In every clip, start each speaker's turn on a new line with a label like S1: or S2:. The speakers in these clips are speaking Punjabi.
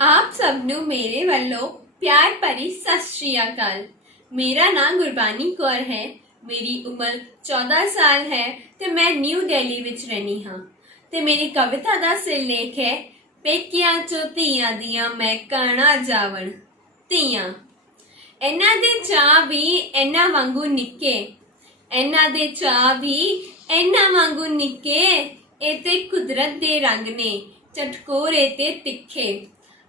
S1: ਆਪ ਸਭ ਨੂੰ ਮੇਰੇ ਵੱਲੋਂ ਪਿਆਰ ਭਰੀ ਸਤਿ ਸ਼੍ਰੀ ਅਕਾਲ। ਮੇਰਾ ਨਾਮ ਗੁਰਬਾਨੀ ਕੌਰ ਹੈ। ਮੇਰੀ ਉਮਰ 14 ਸਾਲ ਹੈ ਤੇ ਮੈਂ ਨਿਊ ਦਿੱਲੀ ਵਿੱਚ ਰਹਿੰਦੀ ਹਾਂ। ਤੇ ਮੇਰੀ ਕਵਿਤਾ ਦਾ ਸਿਰਲੇਖ ਹੈ, ਪੇਕਿਆਂ ਚੋਂ ਧੀਆਂ ਦੀਆਂ ਮੈਂ ਕਾਣਾ ਜਾਵਣ। ਧੀਆਂ, ਇਹਨਾਂ ਦੇ ਚਾਹ ਵੀ ਇਹਨਾਂ ਵਾਂਗੂ ਨਿੱਕੇ। ਇਹਨਾਂ ਦੇ ਚਾਹ ਵੀ ਇਹਨਾਂ ਵਾਂਗੂ ਨਿੱਕੇ। ਇਹ ਤੇ ਕੁਦਰਤ ਦੇ ਰੰਗ ਨੇ, ਚਟਕੋਰੇ ਤੇ ਤਿੱਖੇ।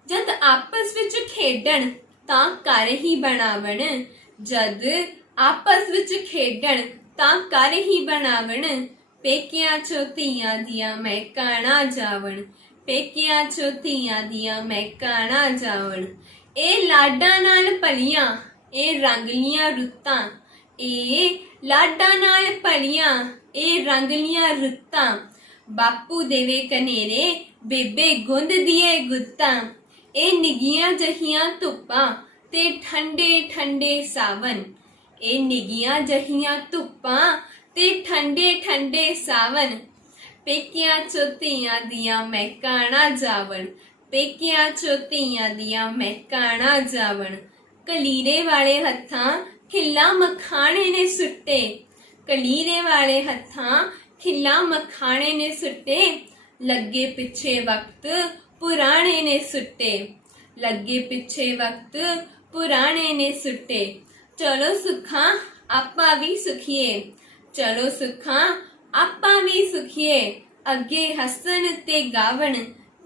S1: ਜਦ ਆਪਸ ਵਿੱਚ ਖੇਡਣ, ਤਾਂ ਘਰ ਹੀ ਬਣਾਵਣ। ਜਦ ਆਪਸ ਵਿੱਚ ਖੇਡਣ, ਤਾਂ ਘਰ ਹੀ ਬਣਾਵਣ। ਪੇਕਿਆਂ ਚੋਂ ਧੀਆਂ ਦੀਆਂ ਮੈਂ ਕਾਣਾ ਜਾਵਣ। ਪੇਕਿਆਂ ਚੋਂ ਧੀਆਂ ਦੀਆਂ ਮੈਂ ਕਾਣਾ ਜਾਵਣ। ਇਹ ਲਾਡਾਂ ਨਾਲ ਭਲੀਆਂ, ਇਹ ਰੰਗਲੀਆਂ ਰੁੱਤਾਂ। ਇਹ ਲਾਡਾਂ ਨਾਲ ਭਲੀਆਂ, ਇਹ ਰੰਗਲੀਆਂ ਰੁੱਤਾਂ। ਬਾਪੂ ਦੇਵੇ ਕਨੇਰੇ ਬੇਬੇ ਗੁੰਦ ਦੀਏ ਗੁੱਤਾਂ। ਇਹ ਨਿਗੀਆਂ ਜਹੀਆਂ ਧੁੱਪਾਂ ਤੇ ਠੰਡੇ ਠੰਡੇ ਸਾਵਨ। ਇਹ ਨਿਗੀਆਂ ਜਹੀਆਂ ਧੁੱਪਾਂ ਤੇ ਠੰਡੇ ਠੰਡੇ ਸਾਵਨ। ਪੇਕਿਆਂ ਚੋਤੀਆਂ ਦੀਆਂ ਮੈਂ ਜਾਵਣ। ਪੇਕਿਆਂ ਚੋਤੀਆਂ ਦੀਆਂ ਮੈਂ ਜਾਵਣ। ਕਲੀਰੇ ਵਾਲੇ ਹੱਥਾਂ ਖਿੱਲਾ ਮਖਾਣੇ ਨੇ ਸੁੱਟੇ। ਕਲੀਰੇ ਵਾਲੇ ਹੱਥਾਂ ਖਿੱਲਾ ਮਖਾਣੇ ਨੇ ਸੁੱਟੇ। ਲੱਗੇ ਪਿੱਛੇ ਵਕਤ ਪੁਰਾਣੇ ਨੇ ਸੁੱਟੇ। ਲੱਗੇ ਪਿੱਛੇ ਵਕਤ ਪੁਰਾਣੇ ਨੇ ਸੁੱਟੇ। ਚਲੋ ਸੁਖਾਂ, ਆਪਾਂ ਵੀ ਸੁਖੀਏ। ਚਲੋ ਸੁਖਾਂ, ਆਪਾਂ ਵੀ ਸੁਖੀਏ। ਅੱਗੇ ਹੱਸਣ ਤੇ ਗਾਵਣ,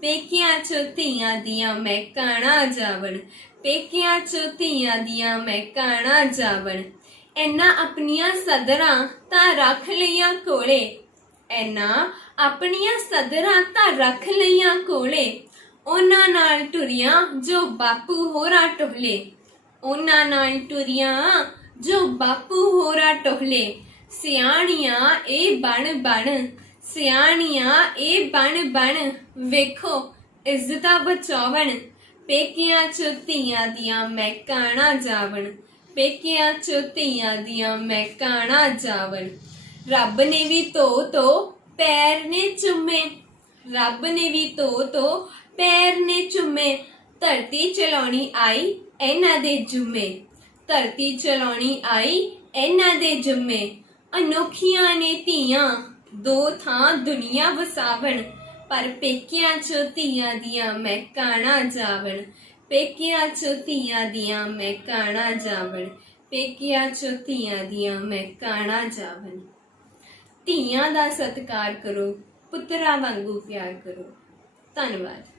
S1: ਪੇਕਿਆਂ ਚੋਂ ਧੀਆਂ ਦੀਆਂ ਮੈਂ ਕਾਣਾ ਜਾਵਣ। ਪੇਕਿਆਂ ਚੋਂ ਧੀਆਂ ਦੀਆਂ ਮੈਂ ਕਾਣਾ ਜਾਵਣ। ਐਨਾ ਆਪਣੀਆਂ ਸਦਰਾਂ ਤਾਂ ਰੱਖ ਲਈਆਂ ਕੋਲੇ। ਐਨਾ ਆਪਣੀਆਂ ਸਦਰਾਂ ਤਾਂ ਰੱਖ ਲਈਆਂ ਕੋਲੇ। ਉਹਨਾਂ ਨਾਲ ਟੁਰੀਆਂ ਜੋ ਬਾਪੂ ਹੋਰਾਂ ਟੋਹਲੇ ਉਹਨਾਂ ਨਾਲ ਟੁਰੀਆਂ ਜੋ ਬਾਪੂ ਹੋਰਾਂ ਟੋਹਲੇ ਸਿਆਣੀਆਂ ਇਹ ਬਣ ਬਣ, ਸਿਆਣੀਆਂ ਇਹ ਬਣ ਬਣ। ਵੇਖੋ, ਇੱਜ਼ਤਾਂ ਬਚਾਵਣ ਪੇਕਿਆਂ ਚ ਧੀਆਂ ਦੀਆਂ ਮੈਂ ਕਾਣਾ ਜਾਵਣ। ਪੇਕਿਆਂ ਚ ਧੀਆਂ ਦੀਆਂ ਮੈਂ ਕਾਣਾ ਜਾਵਣ। ਰੱਬ ਨੇ ਵੀ ਧੋ ਧੋ ਪੈਰ ਨੇ ਚੁੰਮੇ। ਰੱਬ ਨੇ ਵੀ ਧੋ ਧੋ ਪੈਰ ਨੇ ਚੁੰਮੇ। ਧਰਤੀ ਚਲਾਉਣੀ ਆਈ ਇਹਨਾਂ ਦੇ ਜੁਮੇ। ਧਰਤੀ ਚਲਾਉਣੀ ਆਈ ਇਹਨਾਂ ਦੇ ਜੁਮੇ। ਅਨੋਖੀਆਂ ਨੇ ਧੀਆਂ, ਦੋ ਥਾਂ ਦੁਨੀਆ ਵਸਾਵਣ। ਪਰ ਪੇਕਿਆਂ ਚ ਧੀਆਂ ਦੀਆਂ ਮੈਂ ਕਾਣਾ ਜਾਵਣ। ਪੇਕਿਆਂ ਚ ਧੀਆਂ ਦੀਆਂ ਮੈਂ ਕਾਣਾ ਜਾਵਣ। ਪੇਕਿਆਂ ਚ ਧੀਆਂ ਦੀਆਂ ਮੈਂ ਕਾਣਾ ਜਾਵਣ। ਧੀਆਂ ਦਾ ਸਤਿਕਾਰ ਕਰੋ ਪੁੱਤਰਾਂ ਵਾਂਗੂ ਪਿਆਰ ਕਰੋ। ਧੰਨਵਾਦ।